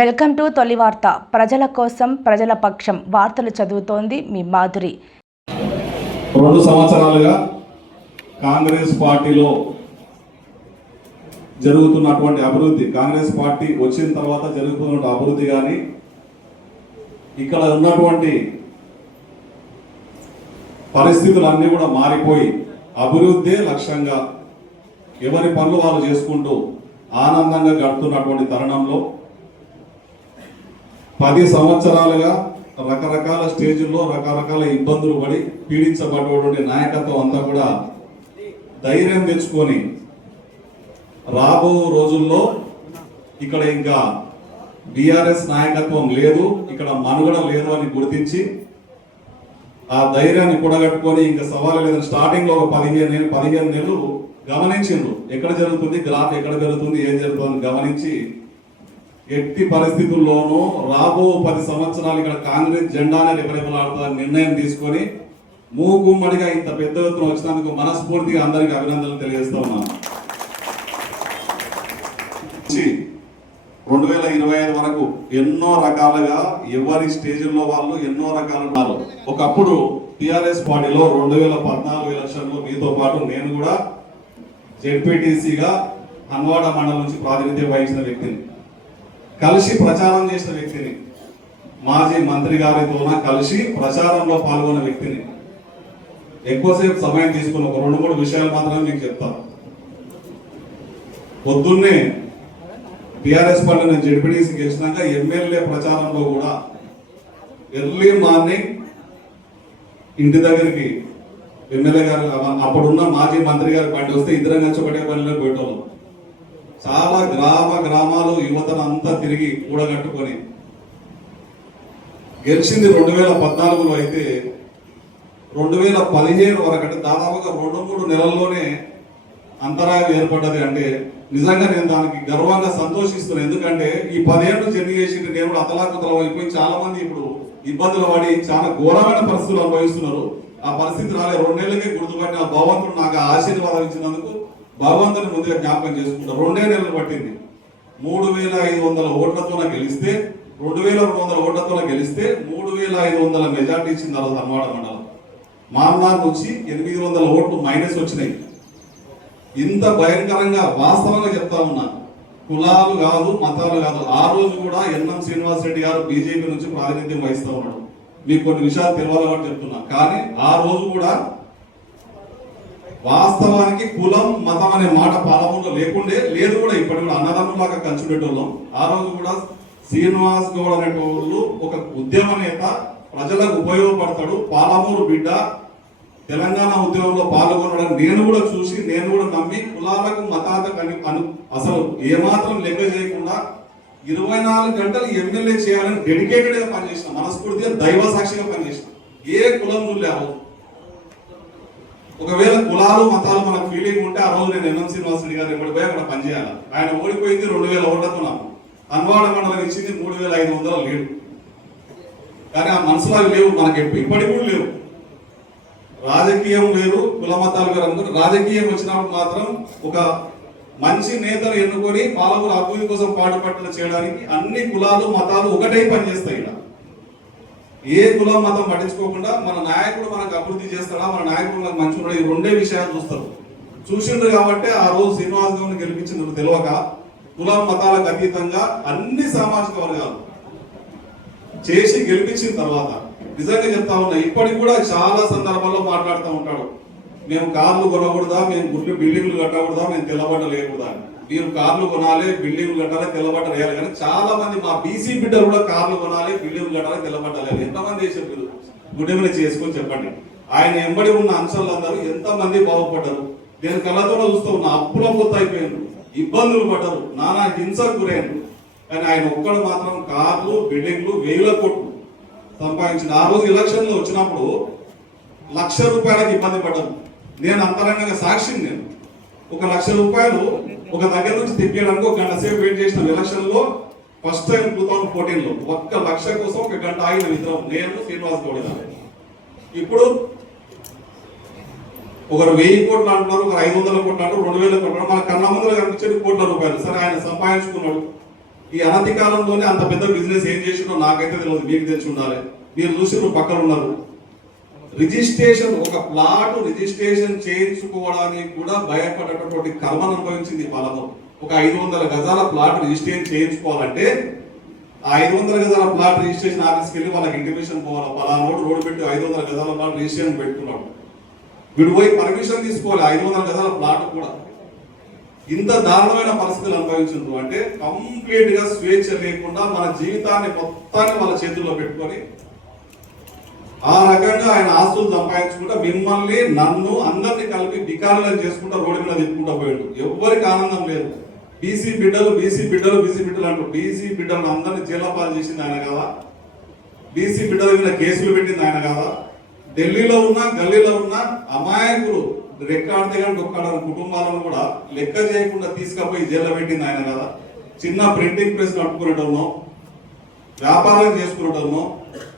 Welcome to తొలి వార్త. ప్రజల కోసం ప్రజల పక్షం వార్తలు చదువుతోంది మీ మాధురి. రెండు సంవత్సరాలుగా కాంగ్రెస్ పార్టీలో జరుగుతున్నటువంటి అభివృద్ధి కాంగ్రెస్ పార్టీ వచ్చిన తర్వాత జరుగుతున్న అభివృద్ధి కానీ ఇక్కడ ఉన్నటువంటి పరిస్థితులన్నీ కూడా మారిపోయి అభివృద్ధే లక్ష్యంగా ఎవరి పనులు వాళ్ళు చేసుకుంటూ ఆనందంగా గడుపుతున్నటువంటి తరుణంలో పది సంవత్సరాలుగా రకరకాల స్టేజ్ల్లో రకరకాల ఇబ్బందులు పడి పీడించబడేటువంటి నాయకత్వం అంతా కూడా ధైర్యం తెచ్చుకొని రాబో రోజుల్లో ఇక్కడ ఇంకా బీఆర్ఎస్ నాయకత్వం లేదు ఇక్కడ మనుగడ లేదు అని గుర్తించి ఆ ధైర్యాన్ని కూడగట్టుకొని ఇంకా సవాలు లేదని స్టార్టింగ్లో ఒక పదిహేను నెలలు పదిహేను నెలలు గమనించిండ్రు. ఎక్కడ జరుగుతుంది? గ్రాఫ్ ఎక్కడ జరుగుతుంది ఏం జరుగుతుంది గమనించి ఎట్టి పరిస్థితుల్లోనూ రాబో పది సంవత్సరాలు ఇక్కడ కాంగ్రెస్ జెండానే రెపరెపలాడుతుందని నిర్ణయం తీసుకొని మూగుమ్మడిగా ఇంత పెద్ద ఎత్తున వచ్చినందుకు మనస్ఫూర్తిగా అందరికీ అభినందనలు తెలియజేస్తా ఉన్నాను. రెండు వేల ఇరవై ఐదు వరకు ఎన్నో రకాలుగా ఎవరి స్టేజ్లో వాళ్ళు ఎన్నో రకాలు ఉన్నారు. ఒకప్పుడు టిఆర్ఎస్ పార్టీలో రెండు వేల పద్నాలుగు ఎలక్షన్లో మీతో పాటు నేను కూడా జెడ్పీటీసీగా హన్వాడ మండలం నుంచి ప్రాతినిధ్యం వహించిన వ్యక్తిని. కలిసి ప్రచారం చేసిన వ్యక్తిని మాజీ మంత్రి గారితోన కలిసి ప్రచారంలో పాల్గొన్న వ్యక్తిని. ఎక్కువసేపు సమయం తీసుకుని ఒక రెండు మూడు విషయాలు మాత్రమే మీకు చెప్తాను పొద్దున్నే టిఆర్ఎస్ పార్టీ నేను జడ్పీటీసీ గెలిచినాక ఎమ్మెల్యే ప్రచారంలో కూడా ఎర్లీ మార్నింగ్ ఇంటి దగ్గరికి ఎమ్మెల్యే గారు అప్పుడున్న మాజీ మంత్రి గారి బండి వస్తే ఇద్దరం కలిసి ఒకటే పనిలో పెట్టేవాళ్ళం చాలా గ్రామ గ్రామాలు యువతను అంతా తిరిగి కూడగట్టుకొని గెలిచింది రెండు వేల పద్నాలుగులో అయితే రెండు వేల పదిహేను వరకు అంటే దాదాపుగా రెండు మూడు నెలల్లోనే అంతరాయం ఏర్పడ్డది అంటే నిజంగా నేను దానికి గర్వంగా సంతోషిస్తున్నాను. ఎందుకంటే ఈ పదేళ్ళు జర్నీ చేసింది నేను కూడా అతలాకుతలం అయిపోయి చాలా మంది ఇప్పుడు ఇబ్బందులు పడి చాలా ఘోరమైన పరిస్థితులు అనుభవిస్తున్నారు. ఆ పరిస్థితి రాలే రెండేళ్ళకే గుర్తుపట్టిన భగవంతుడు నాకు ఆశీర్వాదం ఇచ్చినందుకు భగవంతుని ముందుగా జ్ఞాపకం చేసుకుంటా. రెండే నెలలు పట్టింది. మూడు వేల ఐదు వందల ఓట్లతో గెలిస్తే రెండు వేల రెండు వందల ఓట్లతో గెలిస్తే మూడు వేల ఐదు వందల మెజార్టీ ఇచ్చిన తర్వాత రోజు మండలం. మామనార్ నుంచి ఎనిమిది వందల ఓట్లు మైనస్ వచ్చినాయి. ఇంత భయంకరంగా వాస్తవంగా చెప్తా ఉన్నా. కులాలు కాదు మతాలు కాదు. ఆ రోజు కూడా ఎన్ఎం శ్రీనివాస్ రెడ్డి గారు బీజేపీ నుంచి ప్రాతినిధ్యం వహిస్తూ ఉన్నాడు. మీకు కొన్ని విషయాలు తెలవాలని చెప్తున్నా. కానీ ఆ రోజు కూడా వాస్తవానికి కులం మతం అనే మాట పాలమూరులో లేకుండే లేదు కూడా ఇప్పటి కూడా అన్నదమ్ములాగా కంచుడేటోళ్ళం ఆ రోజు కూడా శ్రీనివాస్ గౌడ్ అనేటోళ్ళు ఒక ఉద్యమ నేత ప్రజలకు ఉపయోగపడతాడు. పాలమూరు బిడ్డ తెలంగాణ ఉద్యమంలో పాల్గొనడం నేను కూడా చూసి నేను కూడా నమ్మి కులాలకు మతాలకు అని అను అసలు ఏమాత్రం లెక్క చేయకుండా ఇరవై నాలుగు గంటలు ఎమ్మెల్యే చేయాలని డెడికేటెడ్గా పనిచేసిన మనస్ఫూర్తిగా దైవ సాక్షిగా పనిచేసిన ఏ కులం నువ్వు ఒకవేళ కులాలు మతాలు మనకు ఫీలింగ్ ఉంటే ఆ రోజు నేను ఎన్ఎం శ్రీనివాసరెడ్డి గారు ఎప్పుడు పోయి అక్కడ పనిచేయాలి. ఆయన ఓడిపోయింది రెండు వేల ఓట్లతో నాకు. అన్వాడ మండలం ఇచ్చింది మూడు వేల ఐదు వందల లేడు. కానీ ఆ మనసులో అవి లేవు మనకి ఇప్పటికి కూడా లేవు. రాజకీయం వేరు కుల మతాలు వేరు అందరూ రాజకీయం వచ్చినప్పుడు మాత్రం ఒక మంచి నేతను ఎన్నుకొని పాలకుల అభివృద్ధి కోసం పాటుపట్టలు చేయడానికి అన్ని కులాలు మతాలు ఒకటే పనిచేస్తాయి ఇక్కడ. ఏ కులం మతం పట్టించుకోకుండా మన నాయకుడు మనకు అభివృద్ధి చేస్తాడా మన నాయకుడు మనకు మంచి ఉన్నాడు ఈ రెండే విషయాలు చూస్తారు చూసిండ్రు కాబట్టి ఆ రోజు శ్రీనివాస్ గౌడ్ని గెలిపించింది తెలియక కులం మతాలకు అతీతంగా అన్ని సామాజిక వర్గాలు చేసి గెలిపించిన తర్వాత నిజంగా చెప్తా ఉన్నా ఇప్పటికి కూడా చాలా సందర్భాల్లో మాట్లాడుతూ ఉంటాడు మేము కార్లు కొనకూడదా మేము గుడ్లు బిల్డింగ్లు కట్టకూడదా మేము తెల్లబడ్డలు లేకూడదా అని. మీరు కార్లు కొనాలి బిల్డింగ్లు కట్టాలి తెల్లబట్ట వేయాలి కానీ చాలా మంది మా బీసీ బిడ్డలు కూడా కార్లు కొనాలి బిల్డింగ్లు కట్టాలి తెల్లబడ్డ ఎంతమంది చేశారు మీరు? గుడ్డి చేసుకొని చెప్పండి. ఆయన ఎంబడి ఉన్న అంశాలందరూ ఎంతమంది బాగుపడ్డారు? నేను కళ్ళతో చూస్తూ ఉన్నా అప్పుల పొత్తు అయిపోయారు ఇబ్బందులు పడ్డారు. నానా హింసకు గురైన కానీ ఆయన ఒక్కడు మాత్రం కార్లు బిల్డింగ్లు వేల కోట్లు సంపాదించిన ఆ రోజు ఎలక్షన్లో వచ్చినప్పుడు లక్ష రూపాయలకు ఇబ్బంది పడ్డాను. నేను అంతరంగంగా సాక్షిని నేను. ఒక లక్ష రూపాయలు ఒక దగ్గర నుంచి తెప్పేయడానికి ఒక గంట సేపు వెయిట్ చేసిన ఎలక్షన్లో ఫస్ట్ టైం టూ థౌసండ్ ఫోర్టీన్లో ఒక్క లక్ష కోసం ఒక గంట ఆగిన ఇద్దరం నేను శ్రీనివాస్ గౌడ ఇప్పుడు ఒకరు వెయ్యి కోట్లు అంటున్నారు ఒకరు ఐదు వందల కోట్లు అంటారు రెండు వేల కోట్లు మన కన్నా ముందర కనిపించేది కోట్ల రూపాయలు. సరే ఆయన సంపాదించుకున్నాడు. ఈ అనతి కాలంలోనే అంత పెద్ద బిజినెస్ ఏం చేసిండో నాకైతే తెలియదు. మీకు తెలిసి ఉండాలి. మీరు చూసి పక్కన ఉన్నారు రిజిస్ట్రేషన్ ఒక ప్లాట్ రిజిస్ట్రేషన్ చేయించుకోవడానికి కూడా భయపడేటటువంటి కర్మను అనుభవించింది ఈ ఒక ఐదు వందల గజాల ప్లాట్ రిజిస్ట్రేషన్ చేయించుకోవాలంటే ఆ ఐదు వందల గజాల ప్లాట్ రిజిస్ట్రేషన్ ఆఫీస్కి వెళ్ళి వాళ్ళకి ఇంటిమేషన్ పోవాలి. పలానా రోడ్డు రోడ్డు పెట్టి ఐదు వందల గజాల ప్లాట్ రిజిస్ట్రేషన్ పెట్టుకున్నాడు. వీడు పోయి పర్మిషన్ తీసుకోవాలి ఐదు వందల గజాల ప్లాట్ కూడా. ఇంత దారుణమైన పరిస్థితులు అనుభవించారు అంటే కంప్లీట్గా స్వేచ్ఛ లేకుండా మన జీవితాన్ని మొత్తాన్ని వాళ్ళ చేతుల్లో పెట్టుకొని ఆ రకంగా ఆయన ఆస్తులు సంపాదించుకుంటా మిమ్మల్ని నన్ను అందరిని కలిపి బికారులను చేసుకుంటా రోడ్డు మీద తిప్పుకుంటా పోయాడు. ఎవ్వరికి ఆనందం లేదు. బీసీ బిడ్డలు బీసీ బిడ్డలు బీసీ బిడ్డలు అంటూ బీసీ బిడ్డలను అందరినీ జీలపాలు చేసింది ఆయన కదా? బీసీ బిడ్డల మీద కేసులు పెట్టింది ఆయన కదా? ఢిల్లీలో ఉన్న గల్లీలో ఉన్న అమాయకులు రెక్కాడితే కానీ ఒక్కడని కుటుంబాలను కూడా లెక్క చేయకుండా తీసుకుపోయి జైల్లో పెట్టింది ఆయన కదా? చిన్న ప్రింటింగ్ ప్రెస్ నడుపుకునేటోనో వ్యాపారం చేసుకునేటోనో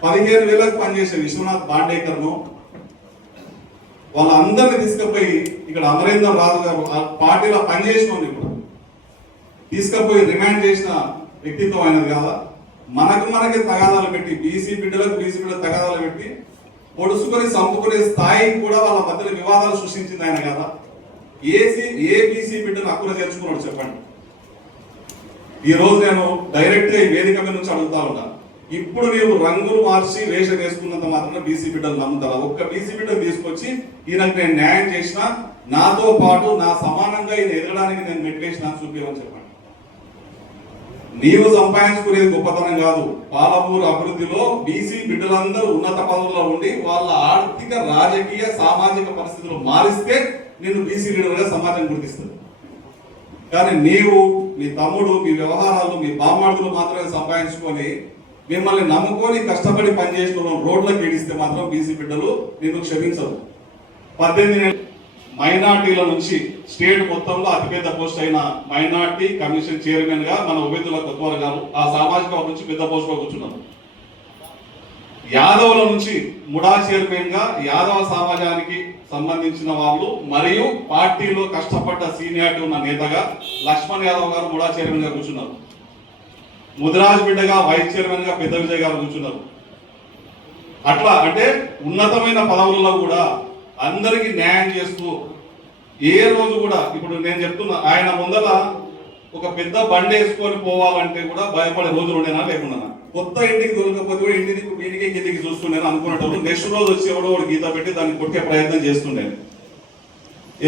పదిహేను వేలకు పనిచేసే విశ్వనాథ్ బాండేకర్ను వాళ్ళందరినీ తీసుకుపోయి ఇక్కడ అమరేందర్ రాజు గారు పార్టీలో పనిచేసిన వాళ్ళు ఇప్పుడు. తీసుకుపోయి రిమాండ్ చేసిన వ్యక్తిత్వం అయినది కాదా? మనకు మనకి తగాదాలు పెట్టి బీసీ బిడ్డలకు బీసీ బిడ్డలకు తగాదాలు పెట్టి పొడుచుకొని చంపుకునే స్థాయికి కూడా వాళ్ళ మధ్యలో వివాదాలు సృష్టించింది ఆయన కదా? ఏసీ ఏ బీసీ బిడ్డను హక్కున తెచ్చుకున్నాడు చెప్పండి. ఈ రోజు నేను డైరెక్ట్గా ఈ వేదిక మీద నుంచి అడుగుతా ఉంటాను ఇప్పుడు నీవు రంగులు మార్చి వేషం వేసుకున్నంత మాత్రమే బీసీ బిడ్డలు నమ్ముతారా? ఒక్క బీసీ బిడ్డను తీసుకొచ్చి ఈయనకు నేను న్యాయం చేసిన నాతో పాటు నా సమానంగా ఈయన ఎదగడానికి నేను మెట్టేసిన చూపించమని చెప్పండి. నీవు సంపాదించుకునేది గొప్పతనం కాదు. పాలమూరు అభివృద్ధిలో బీసీ బిడ్డలందరూ ఉన్నత పదవుల్లో ఉండి వాళ్ళ ఆర్థిక రాజకీయ సామాజిక పరిస్థితులు మారిస్తే నిన్ను బీసీ లీడర్గా సమాజం గుర్తిస్తుంది. కానీ నీవు మీ తమ్ముడు మీ వ్యవహారాలు మీ బామ్మాడులు మాత్రమే సంపాదించుకొని మిమ్మల్ని నమ్ముకొని కష్టపడి పనిచేసిన రోడ్లకు ఏడిస్తే మాత్రం బీసీ బిడ్డలు నిన్ను క్షమించరు. పద్దెనిమిది మైనార్టీల నుంచి స్టేట్ మొత్తంలో అతిపెద్ద పోస్ట్ అయిన మైనార్టీ కమిషన్ చైర్మన్గా మన ఉబేదుల్లా కొత్వాల గారు ఆ సామాజిక వర్గం నుంచి పెద్ద పోస్ట్లో కూర్చున్నారు. యాదవుల నుంచి ముడా చైర్మన్గా యాదవ సమాజానికి సంబంధించిన వాళ్ళు మరియు పార్టీలో కష్టపడ్డ సీనియారిటీ ఉన్న నేతగా లక్ష్మణ్ యాదవ్ గారు ముడా చైర్మన్గా కూర్చున్నారు. ముదిరాజ్ బిడ్డగా వైస్ చైర్మన్గా పెద్ద విజయ్ గారు కూర్చున్నారు. అట్లా అంటే ఉన్నతమైన పదవులలో కూడా అందరికీ న్యాయం చేస్తూ ఏ రోజు కూడా ఇప్పుడు నేను చెప్తున్నా ఆయన ముందర ఒక పెద్ద బండి వేసుకొని పోవాలంటే కూడా భయపడే రోజులు ఉండేనా లేకుండా కొత్త ఇంటికి దొరకకపోతే కూడా ఇంటికి ఇంటికి ఇంటికి చూస్తుండే అనుకునేటప్పుడు నెక్స్ట్ రోజు వచ్చి ఎవడో ఒకటి గీత పెట్టి దాన్ని కొట్టే ప్రయత్నం చేస్తుండే.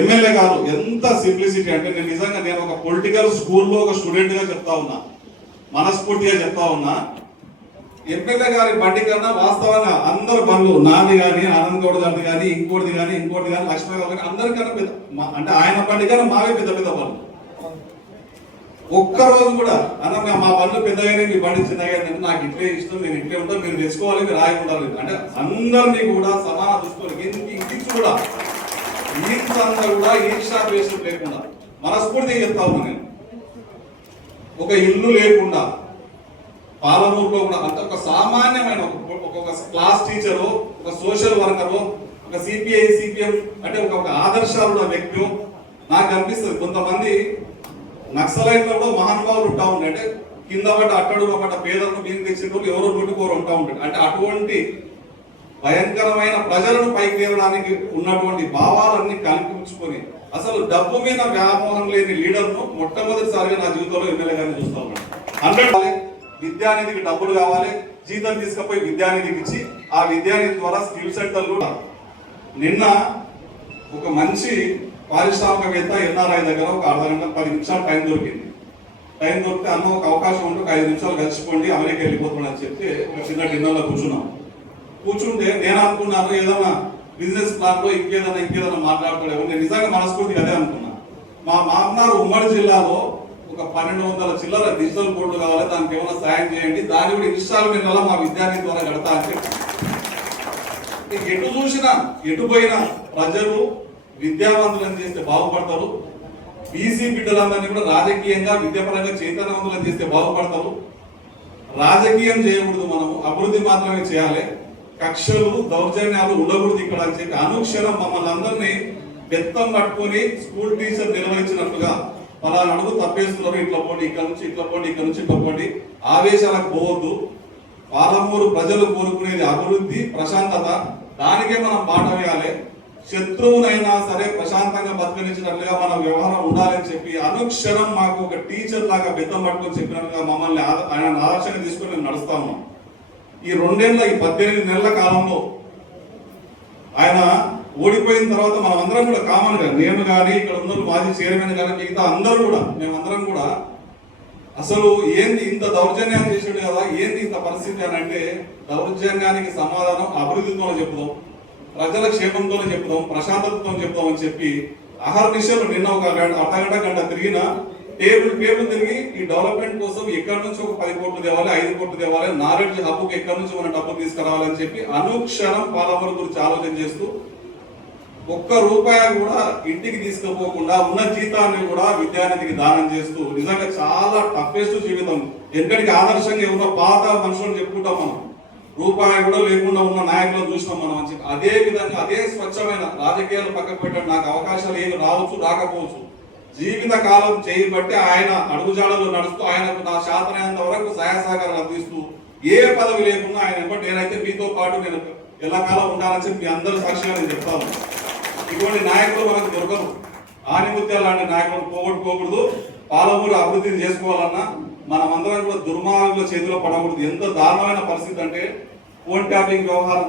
ఎమ్మెల్యే గారు ఎంత సింప్లిసిటీ అంటే నేను నిజంగా నేను ఒక పొలిటికల్ స్కూల్లో ఒక స్టూడెంట్గా చెప్తా ఉన్నా. మనస్ఫూర్తిగా చెప్తా ఉన్నా ఎమ్మెల్యే గారి బండి కన్నా వాస్తవంగా అందరు బండ్లు నాది కానీ ఆనంద్ గౌడ్ గారిది కానీ ఇంకోటిది కానీ ఇంకోటిది కానీ లక్ష్మీ గారు కానీ అందరికన్నా పెద్ద అంటే ఆయన బండి కన్నా మావే పెద్ద పెద్ద బండ్లు. ఒక్క రోజు కూడా అన్న మా బండ్లు పెద్దగానే మీ బండి చిన్నగానే నాకు ఇట్లే ఇష్టం నేను ఇట్లే ఉంటాం మీరు తెచ్చుకోవాలి మీరు రాయి ఉండాలి అంటే అందరినీ కూడా సమాన దృష్టిలో ఇంటికి ఇంటికి కూడా ఇంత కూడా ఈర్షా ద్వేషం లేకుండా మనస్ఫూర్తిగా చెప్తా ఉన్నాను నేను. ఒక ఇల్లు లేకుండా పాలమూరులో కూడా అంత ఒక సామాన్యమైన ఒక- క్లాస్ టీచరు ఒక సోషల్ వర్కరు ఒక సిపిఐ సిపిఎం అంటే ఒక ఒక ఆదర్శాలు వ్యక్తి నాకు అనిపిస్తుంది. కొంతమంది నక్సలైట్లో కూడా మహానుభావులు ఉంటా ఉండే అంటే కింద పడ్డ అట్టడు పడ్డ పేదలను మీరు తెచ్చిన ఎవరో కొట్టుకోరు ఉంటా ఉంటాడు అంటే అటువంటి భయంకరమైన ప్రజలను పైకి తేవడానికి ఉన్నటువంటి భావాలన్నీ కల్పించుకొని అసలు డబ్బు మీద వ్యామోహం లేని లీడర్ను మొట్టమొదటిసారిగా నా జీవితంలో ఎమ్మెల్యేగానే చూస్తా ఉన్నాను. హండ్రెడ్ విద్యానిధికి డబ్బులు కావాలి జీతం తీసుకుపోయి విద్యానిధికి ఇచ్చి ఆ విద్యానిధి ద్వారా స్కిల్ సెంటర్లు నిన్న ఒక మంచి పారిశ్రామికవేత్త ఎన్ఆర్ఐ దగ్గర ఒక అర్ధ గంట పది నిమిషాలు టైం దొరికింది. టైం దొరికితే అన్న ఒక అవకాశం ఉంటే ఒక ఐదు నిమిషాలు కలిసిపోండి అమెరికా వెళ్ళిపోతున్నా అని చెప్తే ఒక చిన్న డిన్నర్లో కూర్చున్నాం. కూర్చుంటే నేను అనుకున్నాను ఏదైనా బిజినెస్ ప్లాన్లో ఇంకేదైనా ఇంకేదైనా మాట్లాడతాడేమో నేను నిజంగా మనస్ఫూర్తిగా అదే అనుకున్నా. మా మామనారు ఉమ్మడి జిల్లాలో ఒక పన్నెండు వందల చిల్లర డిజిటల్ బోర్డు కావాలి దానికి ఏమైనా సాయం చేయండి. దాన్ని కూడా ఇన్స్టాల్మెంట్ అలా మా విద్యార్థి ద్వారా కడతా అని చెప్పి. ఎటు చూసినా ఎటు పోయినా ప్రజలు విద్యావంతులను చేస్తే బాగుపడతారు. బీసీ బిడ్డలందరినీ కూడా రాజకీయంగా విద్యాపరంగా చైతన్యవంతులను చేస్తే బాగుపడతారు. రాజకీయం చేయకూడదు మనము. అభివృద్ధి మాత్రమే చేయాలి. కక్షలు దౌర్జన్యాలు ఉండకూడదు ఇక్కడ అని చెప్పి అనుక్షణం మమ్మల్ని అందరినీ బెత్తం పట్టుకొని స్కూల్ టీచర్ నిర్వహించినట్టుగా పలానా అడుగు తప్పేస్తున్నారు. ఇట్లా పోండి ఇక్కడ నుంచి ఇట్లా పోండి ఇక్కడ నుంచి ఇట్లా పోండి. ఆవేశాలకు పోవద్దు. పాలమూరు ప్రజలు కోరుకునేది అభివృద్ధి ప్రశాంతత. దానికే మనం పాట వేయాలి. శత్రువునైనా సరే ప్రశాంతంగా బతికనిచ్చినట్లుగా మన వ్యవహారం ఉండాలని చెప్పి అనుక్షణం మాకు ఒక టీచర్ లాగా బెత్తం పట్టుకొని చెప్పినట్టుగా మమ్మల్ని ఆయన ఆదర్శంగా తీసుకొని మేము నడుస్తా ఉన్నాం. ఈ రెండేళ్ళ ఈ పద్దెనిమిది నెలల కాలంలో ఆయన ఓడిపోయిన తర్వాత మనం అందరం కూడా కామన్గా నేను కానీ ఇక్కడ ఉన్న మాజీ చైర్మన్ కానీ మిగతా అందరూ కూడా మేమందరం కూడా అసలు ఏంది ఇంత దౌర్జన్యం చేసాడు కదా ఏంది ఇంత పరిస్థితి అని అంటే దౌర్జన్యానికి సమాధానం అభివృద్ధితో చెప్పుదాం ప్రజల క్షేమంతో చెప్పుదాం ప్రశాంతతతో చెప్దాం అని చెప్పి అహర్నిశలు నిన్న ఒక అర్ధగంట గంట తిరిగిన టేబుల్ టేబుల్ తిరిగి ఈ డెవలప్మెంట్ కోసం ఎక్కడి నుంచి ఒక పది కోట్లు తేవాలి ఐదు కోట్లు తేవాలి నాలెడ్జ్ హబ్బుకి ఎక్కడి నుంచి మనం డబ్బు తీసుకురావాలని చెప్పి అనుక్షణం పాలమూరు గురించి ఆలోచన చేస్తూ ఒక్క రూపాయి కూడా ఇంటికి తీసుకుపోకుండా ఉన్న జీతాన్ని కూడా విద్యానిధికి దానం చేస్తూ నిజంగా చాలా టఫెస్ట్ జీవితం. ఎక్కడికి ఆదర్శంగా ఎవరో పాత మనుషులను చెప్పుకుంటాం మనం. రూపాయి కూడా లేకుండా ఉన్న నాయకులను చూసినాం మనం అని చెప్పి. అదే విధంగా అదే స్వచ్ఛమైన రాజకీయాలు పక్కకు పెట్టడం నాకు అవకాశాలు ఏమి రావచ్చు రాకపోవచ్చు. జీవిత కాలం చేయబట్టి ఆయన అడుగుజాడలు నడుస్తూ ఆయనకు నా శాతనైనంత వరకు సహాయ సహకారాలు అందిస్తూ ఏ పదవి లేకుండా ఆయన ఇవ్వండి నేనైతే మీతో పాటు నేను ఎల్లకాలం ఉండాలని చెప్పి మీ అందరూ సాక్షిగా నేను చెప్తాను. ఇటువంటి నాయకులు మనకు దొరకరు. ఆనిముత్యాలు లాంటి నాయకులు పోగొట్టుకోకూడదు. పాలమూరు అభివృద్ధిని చేసుకోవాలన్నా మనమందరం కూడా దుర్మార్గుల చేతిలో పడకూడదు. ఎంత దారుణమైన పరిస్థితి అంటే ఫోన్ ట్యాపింగ్ వ్యవహారం.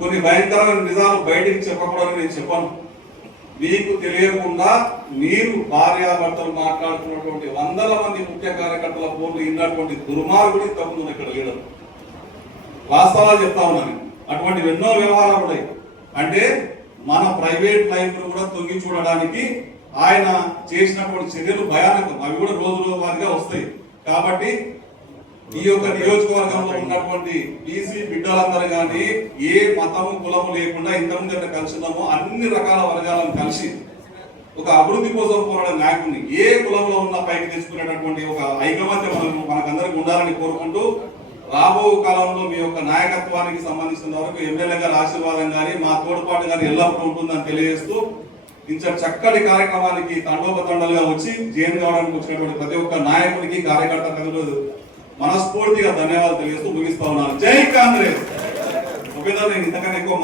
కొన్ని భయంకరమైన నిజాలు బయటికి చెప్పకూడదని నేను చెప్పాను. మీకు తెలియకుండా మీరు భార్యాభర్తలు మాట్లాడుతున్నటువంటి వందల మంది ముఖ్య కార్యకర్తల ఫోన్లు ఇన్నటువంటి దుర్మార్గుడి తప్పును ఇక్కడ లీడర్ వాస్తవాలు చెప్తా ఉన్నాను అటువంటి ఎన్నో వ్యవహారాలు ఉన్నాయి. అంటే మన ప్రైవేట్ లైఫ్ కూడా తొంగి చూడడానికి ఆయన చేసినటువంటి చర్యలు భయానకం. అవి కూడా రోజు రోజు వారిగా వస్తాయి. కాబట్టి ఈ యొక్క నియోజకవర్గంలో ఉన్నటువంటి బీసీ బిడ్డలందరూ కానీ ఏ మతము కులము లేకుండా ఇంతకుముందు ఎట్లా కలిసినామో అన్ని రకాల వర్గాలను కలిసి ఒక అభివృద్ధి కోసం పోరాడే నాయకుడిని ఏ కులంలో ఉన్న పైకి తెచ్చుకునేటటువంటి ఒక ఐకమత్యం మనం మనకందరికి ఉండాలని కోరుకుంటూ రాబో కాలంలో మీ యొక్క నాయకత్వానికి సంబంధించిన వరకు ఎమ్మెల్యే గారి ఆశీర్వాదం కానీ మా తోడ్పాటు కానీ ఎల్లప్పుడూ ఉంటుందని తెలియజేస్తూ ఇంత చక్కటి కార్యక్రమానికి తండోపతండలుగా వచ్చి జైన్ కావడానికి వచ్చినటువంటి ప్రతి ఒక్క నాయకుడికి కార్యకర్తలకు మనస్ఫూర్తిగా ధన్యవాదాలు తెలియజేస్తూ ముగిస్తా ఉన్నాను. జై కాంగ్రెస్! ఒకేదా నేను ఇంతకన్నా ఎక్కువ